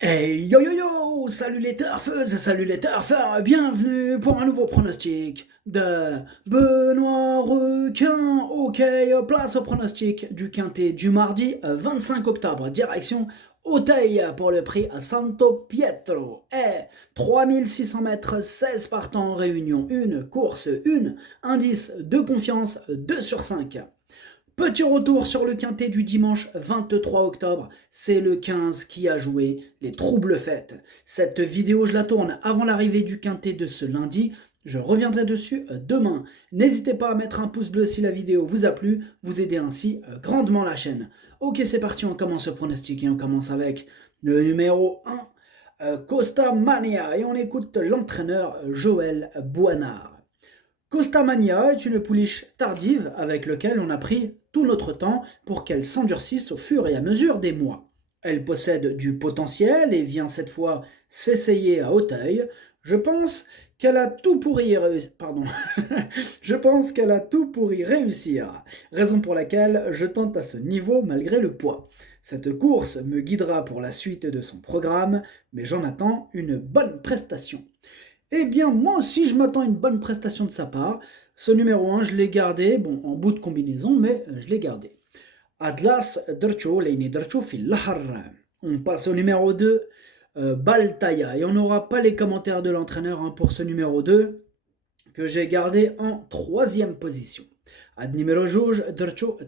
Hey yo yo yo! Salut les turfeuses, salut les turfeurs, bienvenue pour un nouveau pronostic de Benoît Requin. Ok, place au pronostic du quintet du mardi 25 octobre, direction Auteuil pour le prix à Santo Pietro. Et 3600 mètres, 16 partants, réunion 1, course 1, indice de confiance 2 sur 5. Petit retour sur le quintet du dimanche 23 octobre, c'est le 15 qui a joué les troubles fêtes. Cette vidéo, je la tourne avant l'arrivée du quintet de ce lundi. Je reviendrai dessus demain. N'hésitez pas à mettre un pouce bleu si la vidéo vous a plu, vous aidez ainsi grandement la chaîne. Ok, c'est parti, on commence le pronostic et on commence avec le numéro 1, Costa Mania, et on écoute l'entraîneur Joël Boinard. Costa Mania est une pouliche tardive avec laquelle on a pris tout notre temps pour qu'elle s'endurcisse au fur et à mesure des mois. Elle possède du potentiel et vient cette fois s'essayer à Auteuil. Je pense qu'elle a tout pour y réussir. Pardon. Je pense qu'elle a tout pour y réussir. Raison pour laquelle je tente à ce niveau malgré le poids. Cette course me guidera pour la suite de son programme, mais j'en attends une bonne prestation. Eh bien, moi aussi, je m'attends à une bonne prestation de sa part. Ce numéro 1, je l'ai gardé, bon, en bout de combinaison, mais je l'ai gardé. Atlas Dercho, Leini Dercho fil Lahar. On passe au numéro 2, Baltaya. Et on n'aura pas les commentaires de l'entraîneur pour ce numéro 2, que j'ai gardé en troisième position. Ad numéro rouge, Dercho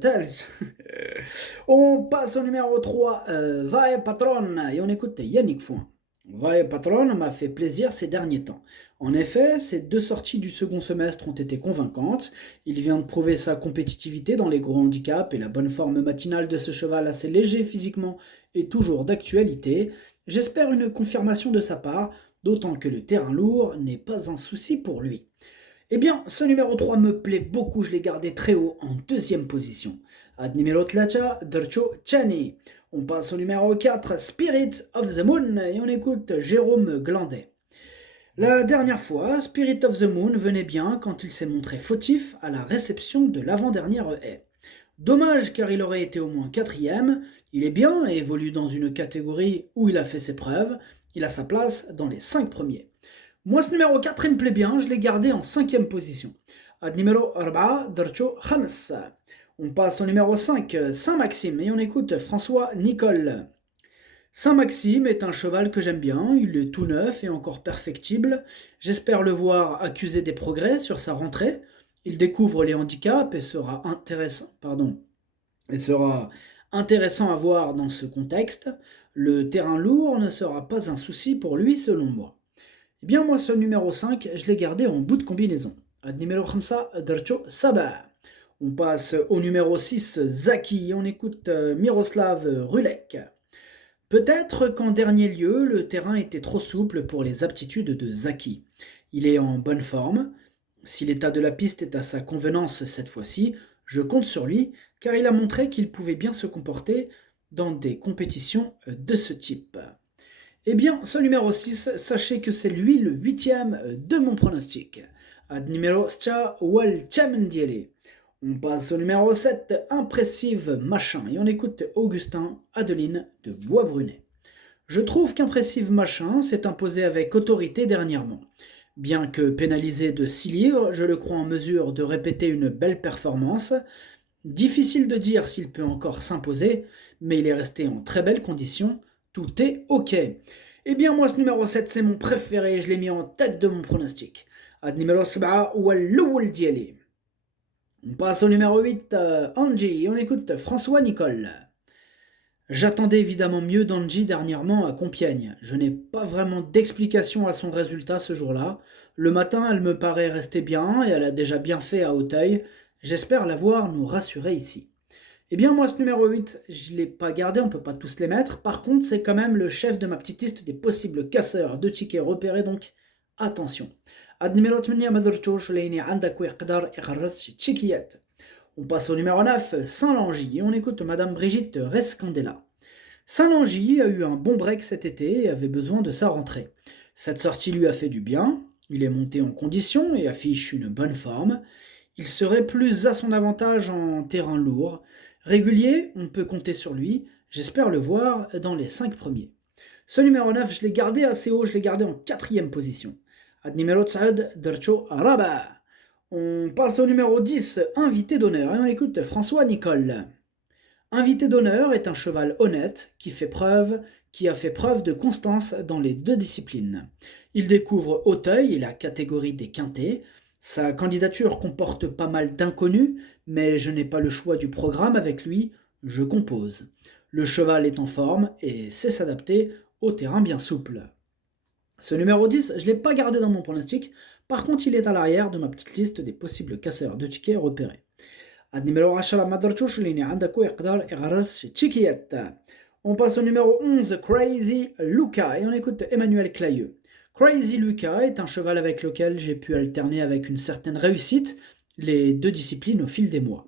Tels. On passe au numéro 3, Vae Patron. Et on écoute Yannick Fouin. Ouais, Patron m'a fait plaisir ces derniers temps. En effet, ces deux sorties du second semestre ont été convaincantes. Il vient de prouver sa compétitivité dans les gros handicaps et la bonne forme matinale de ce cheval assez léger physiquement est toujours d'actualité. J'espère une confirmation de sa part, d'autant que le terrain lourd n'est pas un souci pour lui. Eh bien, ce numéro 3 me plaît beaucoup, je l'ai gardé très haut en deuxième position. Ad numéro 3, Dercho Chani. On passe au numéro 4, Spirit of the Moon, et on écoute Jérôme Glandet. La dernière fois, Spirit of the Moon venait bien quand il s'est montré fautif à la réception de l'avant-dernière haie. Dommage car il aurait été au moins quatrième, il est bien et évolue dans une catégorie où il a fait ses preuves, il a sa place dans les 5 premiers. Moi ce numéro 4 il me plaît bien, je l'ai gardé en cinquième position. Ad numéro 4, Dercho Khams. On passe au numéro 5, Saint-Maxime, et on écoute François Nicole. Saint-Maxime est un cheval que j'aime bien, il est tout neuf et encore perfectible. J'espère le voir accuser des progrès sur sa rentrée. Il découvre les handicaps et sera intéressant à voir dans ce contexte. Le terrain lourd ne sera pas un souci pour lui selon moi. Eh bien moi ce numéro 5, je l'ai gardé en bout de combinaison. Ad numéro 5, Dercho Sabah. On passe au numéro 6, Zaki, on écoute Miroslav Rulek. Peut-être qu'en dernier lieu, le terrain était trop souple pour les aptitudes de Zaki. Il est en bonne forme. Si l'état de la piste est à sa convenance cette fois-ci, je compte sur lui, car il a montré qu'il pouvait bien se comporter dans des compétitions de ce type. Eh bien, ce numéro 6, sachez que c'est lui le huitième de mon pronostic. Ad numéro 7, Wal Chamendiele. On passe au numéro 7, Impressive Machin, et on écoute Augustin Adeline de Bois-Brunet. Je trouve qu'Impressive Machin s'est imposé avec autorité dernièrement. Bien que pénalisé de 6 livres, je le crois en mesure de répéter une belle performance. Difficile de dire s'il peut encore s'imposer, mais il est resté en très belle condition. Tout est ok. Eh bien, moi, ce numéro 7, c'est mon préféré. Je l'ai mis en tête de mon pronostic. Ad numéro 7, Walloul Dieli. On passe au numéro 8, Angie, et on écoute François Nicole. J'attendais évidemment mieux d'Angie dernièrement à Compiègne. Je n'ai pas vraiment d'explication à son résultat ce jour-là. Le matin, elle me paraît rester bien et elle a déjà bien fait à Auteuil. J'espère la voir nous rassurer ici. Eh bien moi ce numéro 8, je ne l'ai pas gardé, on ne peut pas tous les mettre. Par contre, c'est quand même le chef de ma petite liste des possibles casseurs de tickets repérés, donc attention. Ad numéro 8, Madurchosh, Leini, Andakwe, Qadar, Iqarras, Chikiyat. On passe au numéro 9, Saint-Langy, et on écoute Madame Brigitte Rescandela. Saint-Langy a eu un bon break cet été et avait besoin de sa rentrée. Cette sortie lui a fait du bien, il est monté en condition et affiche une bonne forme. Il serait plus à son avantage en terrain lourd. Régulier, on peut compter sur lui. J'espère le voir dans les 5 premiers. Ce numéro 9, je l'ai gardé assez haut, je l'ai gardé en quatrième position. Ad numéro 9, Dercho Raba. On passe au numéro 10, invité d'honneur, et on écoute François Nicole. Invité d'honneur est un cheval honnête qui a fait preuve de constance dans les deux disciplines. Il découvre Auteuil et la catégorie des quintés. Sa candidature comporte pas mal d'inconnus, mais je n'ai pas le choix du programme avec lui, je compose. Le cheval est en forme et sait s'adapter au terrain bien souple. Ce numéro 10, je ne l'ai pas gardé dans mon pronostic, par contre il est à l'arrière de ma petite liste des possibles casseurs de tickets repérés. Ad numéro 10 ما درتوش لاني عندكو يقدر يغرس تشيكيات. On passe au numéro 11, Crazy Luca, et on écoute Emmanuel Clayeux. Crazy Luca est un cheval avec lequel j'ai pu alterner avec une certaine réussite les deux disciplines au fil des mois.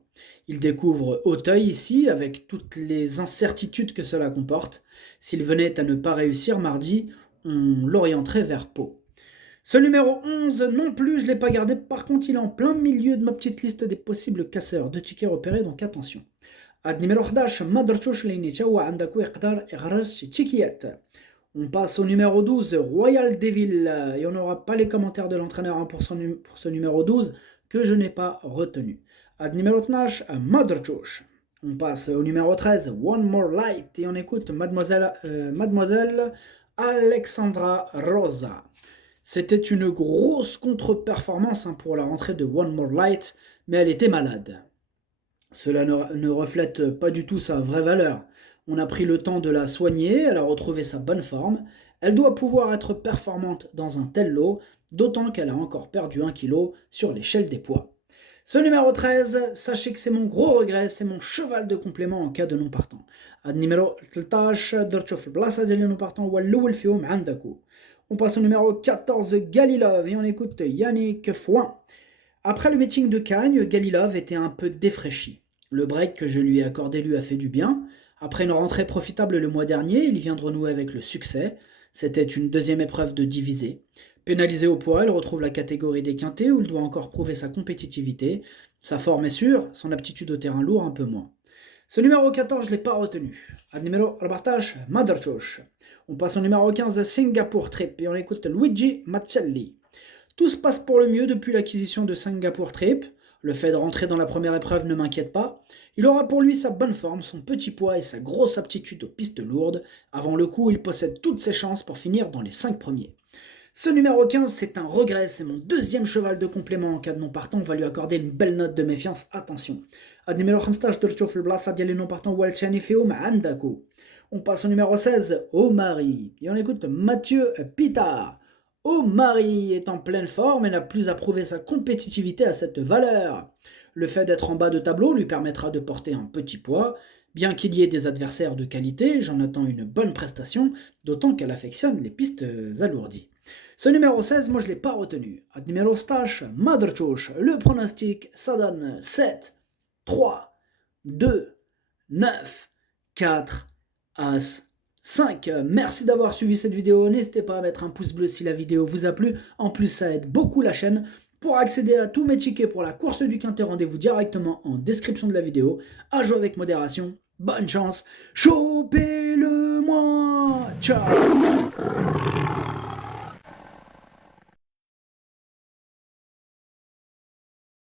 Il découvre Auteuil ici, avec toutes les incertitudes que cela comporte. S'il venait à ne pas réussir mardi, on l'orienterait vers Pau. Ce numéro 11 non plus, je ne l'ai pas gardé, par contre il est en plein milieu de ma petite liste des possibles casseurs de tickets repérés, donc attention. Ad numéro 11, ما درتوش لاني توا عندك يقدر يغرس تشيكيات. On passe au numéro 12, Royal Devil, et on n'aura pas les commentaires de l'entraîneur pour ce numéro 12 que je n'ai pas retenu. Ad numéro 12, Madrchouch. On passe au numéro 13, One More Light, et on écoute Mademoiselle Alexandra Rosa. C'était une grosse contre-performance pour la rentrée de One More Light, mais elle était malade. Cela ne reflète pas du tout sa vraie valeur. On a pris le temps de la soigner, elle a retrouvé sa bonne forme. Elle doit pouvoir être performante dans un tel lot, d'autant qu'elle a encore perdu 1 kg sur l'échelle des poids. Ce numéro 13, sachez que c'est mon gros regret, c'est mon cheval de complément en cas de non partant. Ad numéro 13, درتو في البلاصة ديال non partant هو الأول فيهم عندكو. On passe au numéro 14, Galilov, et on écoute Yannick Fouin. Après le meeting de Cagnes, Galilov était un peu défraîchi. Le break que je lui ai accordé lui a fait du bien. Après une rentrée profitable le mois dernier, il vient de renouer avec le succès. C'était une deuxième épreuve de divisé. Pénalisé au poids, il retrouve la catégorie des quintés où il doit encore prouver sa compétitivité. Sa forme est sûre, son aptitude au terrain lourd un peu moins. Ce numéro 14, je ne l'ai pas retenu. Ad numéro 14, Madarchosh. On passe au numéro 15, Singapour Trip, et on écoute Luigi Mazzelli. Tout se passe pour le mieux depuis l'acquisition de Singapour Trip. Le fait de rentrer dans la première épreuve ne m'inquiète pas. Il aura pour lui sa bonne forme, son petit poids et sa grosse aptitude aux pistes lourdes. Avant le coup, il possède toutes ses chances pour finir dans les 5 premiers. Ce numéro 15, c'est un regret, c'est mon deuxième cheval de complément en cas de non partant, on va lui accorder une belle note de méfiance, attention. Ad numéro 15 درتو في البلاصة ديال les non partants والثاني فيهم عندكو. On passe au numéro 16, Omari, et on écoute Mathieu Pitard. Omari est en pleine forme et n'a plus à prouver sa compétitivité à cette valeur. Le fait d'être en bas de tableau lui permettra de porter un petit poids. Bien qu'il y ait des adversaires de qualité, j'en attends une bonne prestation, d'autant qu'elle affectionne les pistes alourdies. Ce numéro 16, moi je ne l'ai pas retenu. Ad numéro 16, Madrchouch. Le pronostic, ça donne 7, 3, 2, 9, 4, As, 5. Merci d'avoir suivi cette vidéo. N'hésitez pas à mettre un pouce bleu si la vidéo vous a plu. En plus, ça aide beaucoup la chaîne. Pour accéder à tous mes tickets pour la course du quintet, rendez-vous directement en description de la vidéo. À jouer avec modération. Bonne chance. Chopez-le-moi. Ciao.